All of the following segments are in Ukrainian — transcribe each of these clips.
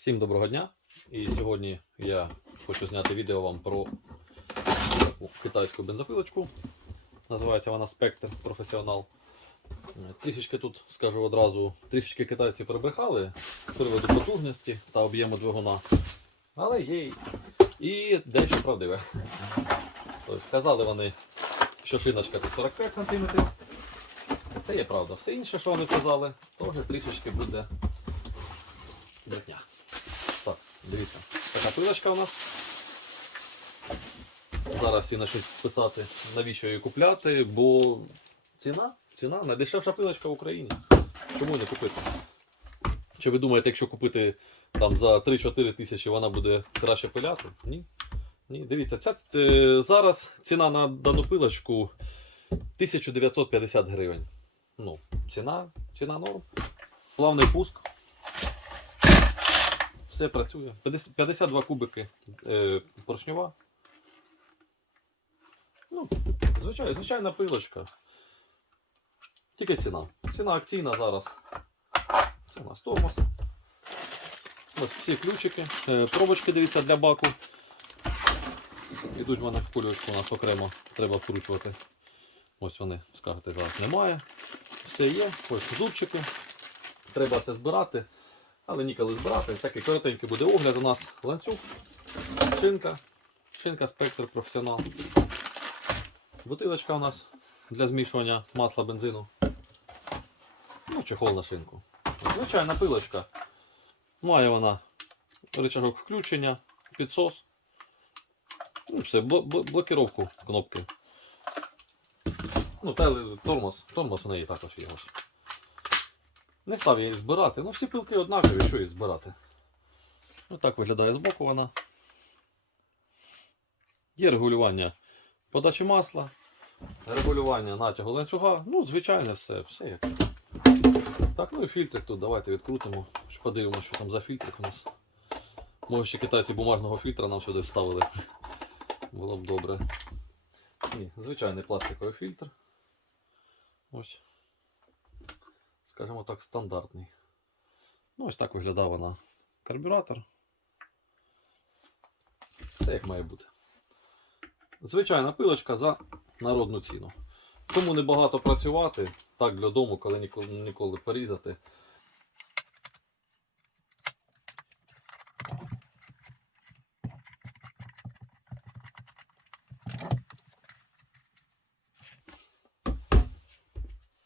Всім доброго дня! І сьогодні я хочу зняти відео вам про китайську бензопилочку. Називається вона Spectre Professional. Трішечки тут скажу одразу, трішечки китайці прибрехали з приводу потужності та об'єму двигуна. Але є і дещо правдиве. Тобто, казали вони, що шиночка тут 45 см. Це є правда. Все інше, що вони казали, теж трішечки буде брехня. Дивіться, така пилочка у нас. Зараз всі почнуть писати, навіщо її купляти, бо ціна, ціна найдешевша пилочка в Україні. Чому не купити? Чи ви думаєте, якщо купити там за 3-4 тисячі вона буде краще пиляти? Ні. Ні, дивіться, ця, е, зараз ціна на дану пилочку 1950 гривень. Ну, ціна, ціна норм. Плавний пуск. Все працює. 52 кубики е, поршньова. Ну, звичайно, звичайна пилочка. Тільки ціна. Ціна акційна зараз. Це у нас тормоз. Ось всі ключики. Е, пробочки, дивіться, для баку. Ідуть вони в кульочку у нас окремо треба вкручувати. Ось вони, скажете, зараз немає. Все є. Ось зубчики. Треба все збирати. Але ніколи збирати. Такий коротенький буде огляд. У нас ланцюг, шинка, шинка спектр професіонал. Бутилочка у нас для змішування масла бензину. Ну, чехол на шинку. Звичайна пилочка. Має вона рычажок включення, підсос. Ну, все, бл- бл- блокировку кнопки. Ну, тормоз. Тормоз у неї також є. Ось. Не став я її збирати. Ну, всі пилки однакові, що її збирати. Ось так виглядає збоку вона. Є регулювання подачі масла, регулювання натягу ланцюга. Ну, звичайне все, все як. Так, ну і фільтрик тут давайте відкрутимо. Що подивимося, що там за фільтрик у нас. Може ще китайці бумажного фільтра нам сюди вставили. Було б добре. Ні, звичайний пластиковий фільтр. Ось скажімо так, стандартний. Ну, ось так виглядає вона карбюратор. Все як має бути. Звичайна пилочка за народну ціну. Тому небагато працювати, так для дому, коли ніколи, ніколи порізати.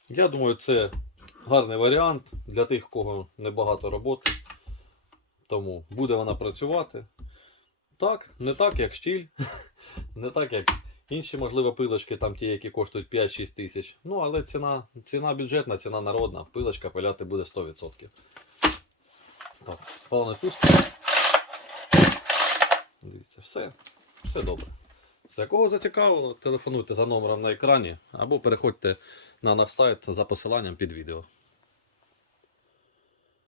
Я думаю, це гарний варіант для тих, кого небагато роботи. Тому буде вона працювати. Так, не так, як штіль, не так, як інші, можливо, пилочки, там ті, які коштують 5-6 тисяч. Ну, але ціна, ціна бюджетна, ціна народна. Пилочка пиляти буде 100%. Так, палений пуск. Дивіться, все, все добре. Все, кого зацікавило, телефонуйте за номером на екрані або переходьте на наш сайт за посиланням під відео.